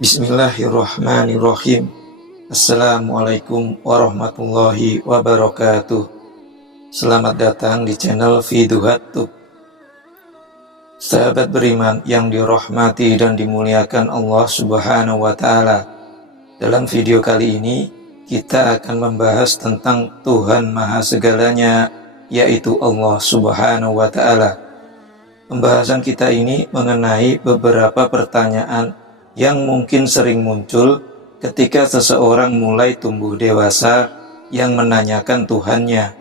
Bismillahirrahmanirrahim. Assalamualaikum warahmatullahi wabarakatuh. Selamat datang di channel Fiduhat Tub. Sahabat beriman yang dirahmati dan dimuliakan Allah Subhanahu wa Ta'ala. Dalam video kali ini kita akan membahas tentang Tuhan Maha Segalanya, yaitu Allah Subhanahu wa Ta'ala. Pembahasan kita ini mengenai beberapa pertanyaan yang mungkin sering muncul ketika seseorang mulai tumbuh dewasa yang menanyakan Tuhannya.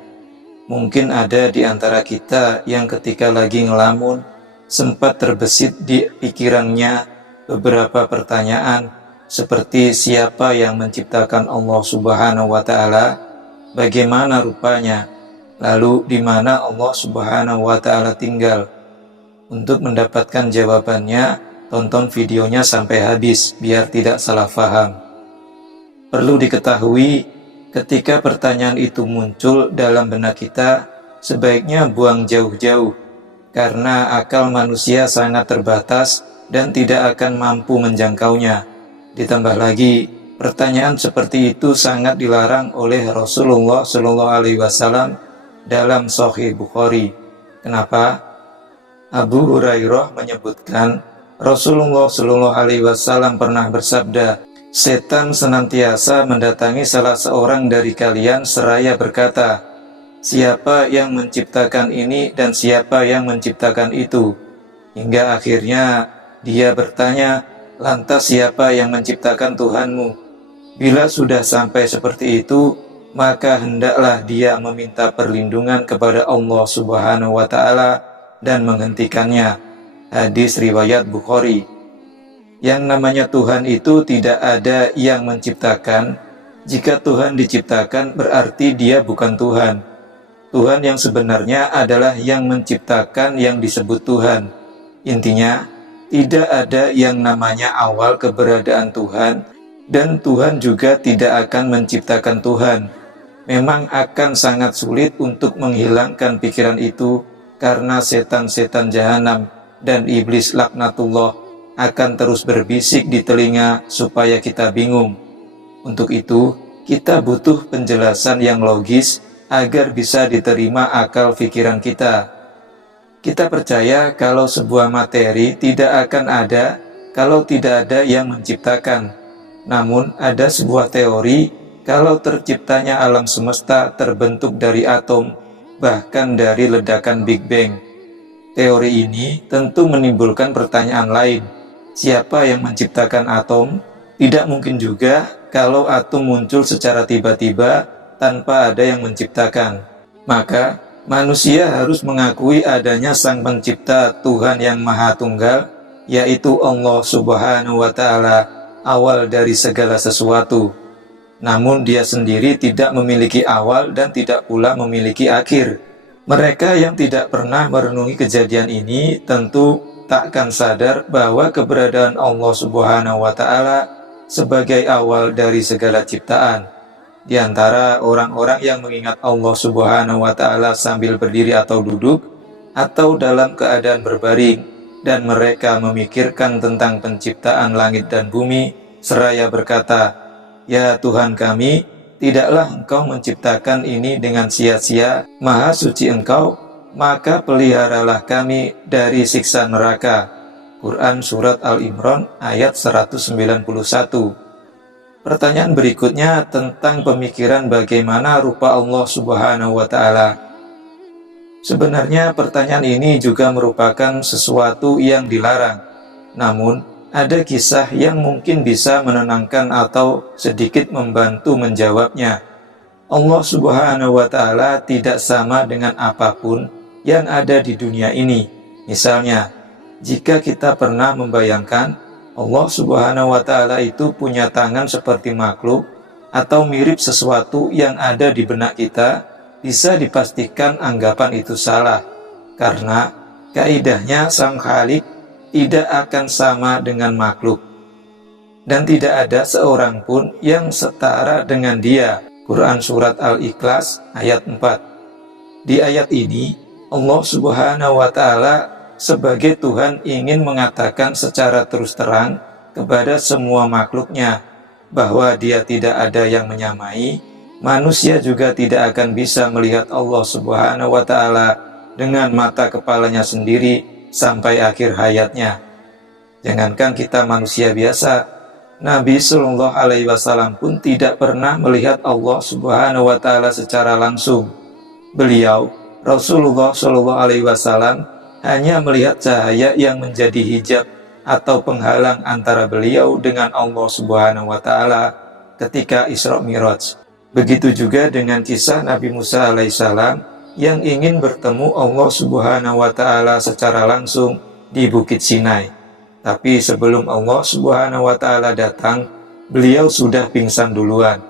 Mungkin ada di antara kita yang ketika lagi ngelamun sempat terbesit di pikirannya beberapa pertanyaan seperti siapa yang menciptakan Allah Subhanahu wa Ta'ala, bagaimana rupanya, lalu di mana Allah Subhanahu wa Ta'ala tinggal. Untuk mendapatkan jawabannya, tonton videonya sampai habis biar tidak salah paham. Perlu diketahui, ketika pertanyaan itu muncul dalam benak kita, sebaiknya buang jauh-jauh, karena akal manusia sangat terbatas dan tidak akan mampu menjangkaunya. Ditambah lagi, pertanyaan seperti itu sangat dilarang oleh Rasulullah SAW dalam Sahih Bukhari. Kenapa? Abu Hurairah menyebutkan, Rasulullah SAW pernah bersabda, setan senantiasa mendatangi salah seorang dari kalian seraya berkata, siapa yang menciptakan ini dan siapa yang menciptakan itu? Hingga akhirnya dia bertanya, lantas siapa yang menciptakan Tuhanmu? Bila sudah sampai seperti itu, maka hendaklah dia meminta perlindungan kepada Allah Subhanahu wa Ta'ala dan menghentikannya. Hadis riwayat Bukhari. Yang namanya Tuhan itu tidak ada yang menciptakan. Jika Tuhan diciptakan berarti dia bukan Tuhan. Tuhan yang sebenarnya adalah yang menciptakan yang disebut Tuhan. Intinya, tidak ada yang namanya awal keberadaan Tuhan, dan Tuhan juga tidak akan menciptakan Tuhan. Memang akan sangat sulit untuk menghilangkan pikiran itu, karena setan-setan jahanam dan iblis laknatullah akan terus berbisik di telinga supaya kita bingung. Untuk itu, kita butuh penjelasan yang logis agar bisa diterima akal pikiran kita. Kita percaya kalau sebuah materi tidak akan ada kalau tidak ada yang menciptakan. Namun ada sebuah teori kalau terciptanya alam semesta terbentuk dari atom, bahkan dari ledakan Big Bang. Teori ini tentu menimbulkan pertanyaan lain. Siapa yang menciptakan atom? Tidak mungkin juga kalau atom muncul secara tiba-tiba tanpa ada yang menciptakan. Maka manusia harus mengakui adanya Sang Pencipta Tuhan yang Maha Tunggal, yaitu Allah Subhanahu wa Ta'ala, awal dari segala sesuatu. Namun dia sendiri tidak memiliki awal dan tidak pula memiliki akhir. Mereka yang tidak pernah merenungi kejadian ini tentu takkan sadar bahwa keberadaan Allah Subhanahu wa Ta'ala sebagai awal dari segala ciptaan. Di antara orang-orang yang mengingat Allah Subhanahu wa Ta'ala sambil berdiri atau duduk, atau dalam keadaan berbaring, dan mereka memikirkan tentang penciptaan langit dan bumi, seraya berkata, ya Tuhan kami, tidaklah Engkau menciptakan ini dengan sia-sia, Maha Suci Engkau, maka peliharalah kami dari siksa neraka. Quran Surat Al-Imran ayat 191. Pertanyaan berikutnya tentang pemikiran bagaimana rupa Allah Subhanahu wa Ta'ala. Sebenarnya pertanyaan ini juga merupakan sesuatu yang dilarang. Namun, ada kisah yang mungkin bisa menenangkan atau sedikit membantu menjawabnya. Allah Subhanahu wa Ta'ala tidak sama dengan apapun yang ada di dunia ini. Misalnya, jika kita pernah membayangkan Allah Subhanahu wa Ta'ala itu punya tangan seperti makhluk atau mirip sesuatu yang ada di benak kita, bisa dipastikan anggapan itu salah. Karena kaidahnya Sang Khalik tidak akan sama dengan makhluk, dan tidak ada seorang pun yang setara dengan Dia. Quran Surat Al-Ikhlas ayat 4. Di ayat ini, Allah Subhanahu wa Ta'ala sebagai Tuhan ingin mengatakan secara terus terang kepada semua makhluknya bahwa Dia tidak ada yang menyamai. Manusia juga tidak akan bisa melihat Allah Subhanahu wa Ta'ala dengan mata kepalanya sendiri sampai akhir hayatnya. Jangankan kita manusia biasa, Nabi Shallallahu Alaihi Wasallam pun tidak pernah melihat Allah Subhanahu wa Ta'ala secara langsung. Beliau, Rasulullah Shallallahu Alaihi Wasallam, hanya melihat cahaya yang menjadi hijab atau penghalang antara beliau dengan Allah Subhanahu wa Ta'ala ketika Isra Mi'raj. Begitu juga dengan kisah Nabi Musa alaihissalam yang ingin bertemu Allah Subhanahu wa Ta'ala secara langsung di Bukit Sinai. Tapi sebelum Allah Subhanahu wa Ta'ala datang, beliau sudah pingsan duluan.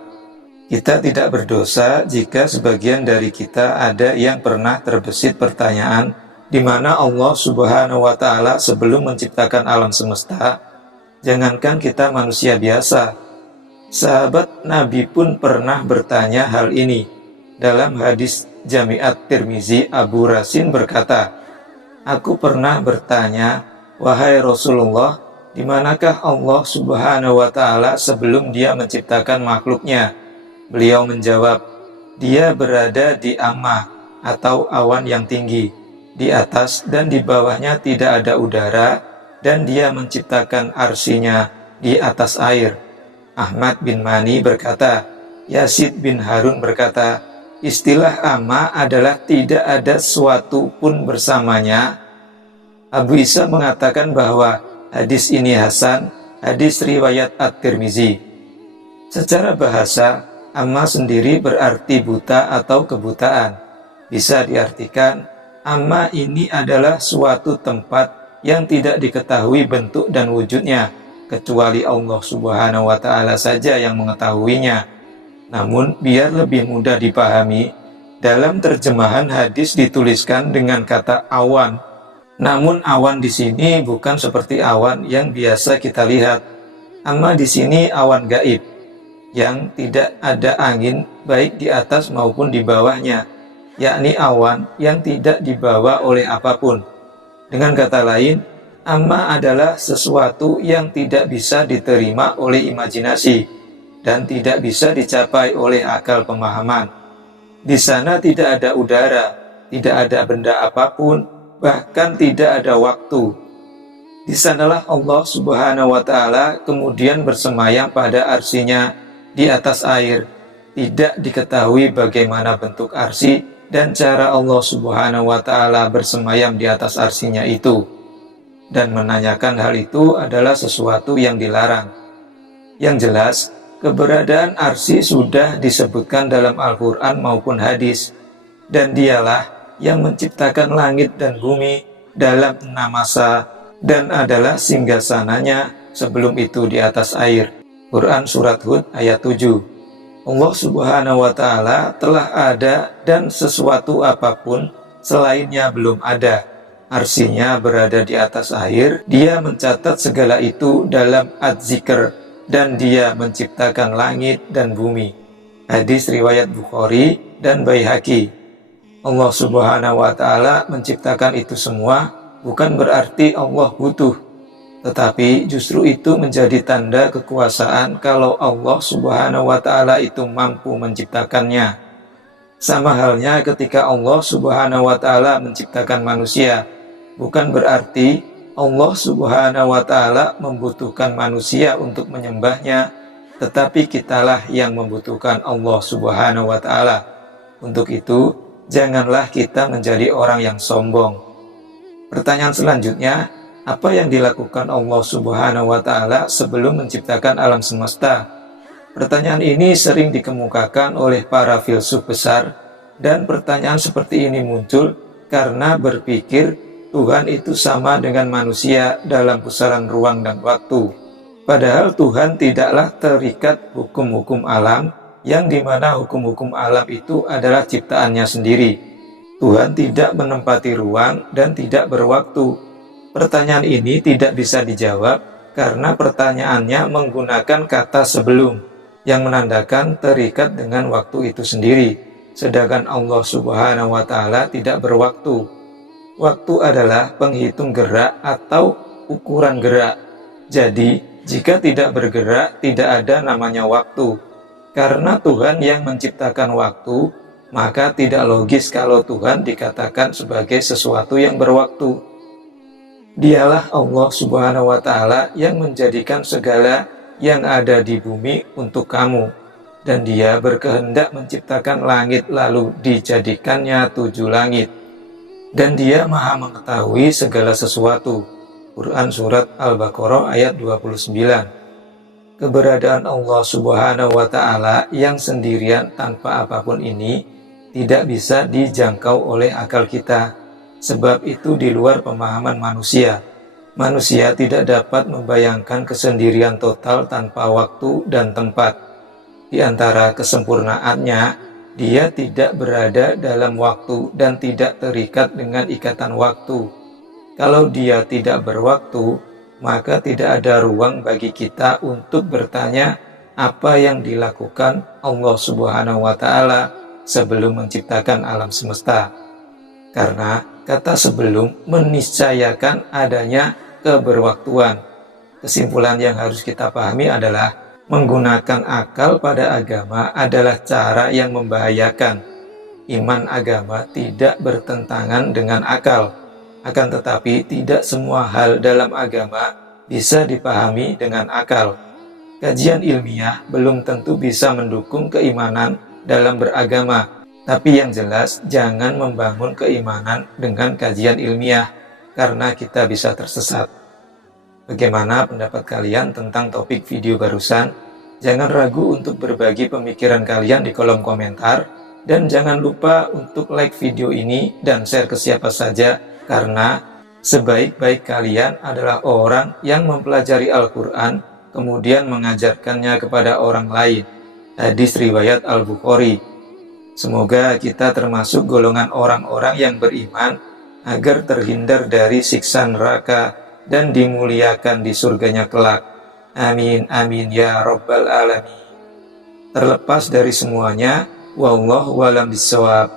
Kita tidak berdosa jika sebagian dari kita ada yang pernah terbesit pertanyaan di mana Allah Subhanahu wa Ta'ala sebelum menciptakan alam semesta. Jangankan kita manusia biasa, sahabat Nabi pun pernah bertanya hal ini. Dalam hadis Jami'at Tirmizi, Abu Rasin berkata, "Aku pernah bertanya, wahai Rasulullah, di manakah Allah Subhanahu wa Ta'ala sebelum Dia menciptakan makhluknya?" Beliau menjawab, "Dia berada di amah atau awan yang tinggi. Di atas dan di bawahnya tidak ada udara, dan Dia menciptakan arsinya di atas air." Ahmad bin Mani berkata, Yazid bin Harun berkata, istilah amma adalah tidak ada sesuatu pun bersamanya. Abu Isa mengatakan bahwa hadis ini hasan, hadis riwayat At-Tirmizi. Secara bahasa, amma sendiri berarti buta atau kebutaan. Bisa diartikan, amma ini adalah suatu tempat yang tidak diketahui bentuk dan wujudnya, kecuali Allah Subhanahu wa Ta'ala saja yang mengetahuinya. Namun, biar lebih mudah dipahami, dalam terjemahan hadis dituliskan dengan kata awan. Namun awan di sini bukan seperti awan yang biasa kita lihat. Amma di sini awan gaib, yang tidak ada angin baik di atas maupun di bawahnya, yakni awan yang tidak dibawa oleh apapun. Dengan kata lain, amma adalah sesuatu yang tidak bisa diterima oleh imajinasi dan tidak bisa dicapai oleh akal pemahaman. Di sana tidak ada udara, tidak ada benda apapun, bahkan tidak ada waktu. Di sanalah Allah Subhanahu wa Ta'ala kemudian bersemayam pada arsinya di atas air. Tidak diketahui bagaimana bentuk arsi dan cara Allah Subhanahu wa Ta'ala bersemayam di atas arsinya itu. Dan menanyakan hal itu adalah sesuatu yang dilarang. Yang jelas, keberadaan arsi sudah disebutkan dalam Al-Quran maupun hadis, dan Dialah yang menciptakan langit dan bumi dalam 6 masa dan adalah singgasananya sebelum itu di atas air. Quran Surat Hud ayat 7. Allah Subhanahu wa Ta'ala telah ada dan sesuatu apapun selainnya belum ada. Arsinya berada di atas air, Dia mencatat segala itu dalam Adz-Dzikr, dan Dia menciptakan langit dan bumi. Hadis riwayat Bukhari dan Baihaqi. Allah Subhanahu wa Ta'ala menciptakan itu semua bukan berarti Allah butuh, tetapi justru itu menjadi tanda kekuasaan kalau Allah Subhanahu wa Ta'ala itu mampu menciptakannya. Sama halnya ketika Allah Subhanahu wa Ta'ala menciptakan manusia, bukan berarti Allah Subhanahu wa Ta'ala membutuhkan manusia untuk menyembahnya, tetapi kitalah yang membutuhkan Allah Subhanahu wa Ta'ala. Untuk itu, janganlah kita menjadi orang yang sombong. Pertanyaan selanjutnya, apa yang dilakukan Allah Subhanahu wa Ta'ala sebelum menciptakan alam semesta? Pertanyaan ini sering dikemukakan oleh para filsuf besar, dan pertanyaan seperti ini muncul karena berpikir Tuhan itu sama dengan manusia dalam pusaran ruang dan waktu. Padahal Tuhan tidaklah terikat hukum-hukum alam, yang dimana hukum-hukum alam itu adalah ciptaannya sendiri. Tuhan tidak menempati ruang dan tidak berwaktu. Pertanyaan ini tidak bisa dijawab karena pertanyaannya menggunakan kata sebelum. yang menandakan terikat dengan waktu itu sendiri. Sedangkan Allah Subhanahu wa Ta'ala tidak berwaktu. Waktu adalah penghitung gerak atau ukuran gerak. Jadi, jika tidak bergerak, tidak ada namanya waktu. Karena Tuhan yang menciptakan waktu, maka tidak logis kalau Tuhan dikatakan sebagai sesuatu yang berwaktu. Dialah Allah Subhanahu wa Ta'ala yang menjadikan segala yang ada di bumi untuk kamu, dan Dia berkehendak menciptakan langit lalu dijadikannya 7 langit, dan Dia Maha mengetahui segala sesuatu. Quran Surat Al-Baqarah ayat 29. Keberadaan Allah Subhanahu wa Ta'ala yang sendirian tanpa apapun ini tidak bisa dijangkau oleh akal kita, sebab itu di luar pemahaman manusia. Manusia tidak dapat membayangkan kesendirian total tanpa waktu dan tempat. Di antara kesempurnaannya, Dia tidak berada dalam waktu dan tidak terikat dengan ikatan waktu. Kalau Dia tidak berwaktu, maka tidak ada ruang bagi kita untuk bertanya apa yang dilakukan Allah Subhanahu wa Ta'ala sebelum menciptakan alam semesta. Karena kata sebelum meniscayakan adanya keberwaktuan. Kesimpulan yang harus kita pahami adalah menggunakan akal pada agama adalah cara yang membahayakan. Iman agama tidak bertentangan dengan akal. Akan tetapi tidak semua hal dalam agama bisa dipahami dengan akal. Kajian ilmiah belum tentu bisa mendukung keimanan dalam beragama. Tapi yang jelas jangan membangun keimanan dengan kajian ilmiah, karena kita bisa tersesat. Bagaimana pendapat kalian tentang topik video barusan? Jangan ragu untuk berbagi pemikiran kalian di kolom komentar. Dan jangan lupa untuk like video ini dan share ke siapa saja, karena sebaik-baik kalian adalah orang yang mempelajari Al-Quran kemudian mengajarkannya kepada orang lain. Hadis riwayat Al-Bukhari. Semoga kita termasuk golongan orang-orang yang beriman agar terhindar dari siksa neraka dan dimuliakan di surganya kelak. Amin amin ya rabbal alamin. Terlepas dari semuanya, wallahu a'lam bishawab.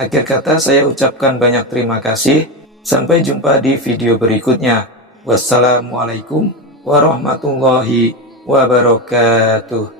Akhir kata saya ucapkan banyak terima kasih. Sampai jumpa di video berikutnya. Wassalamualaikum warahmatullahi wabarakatuh.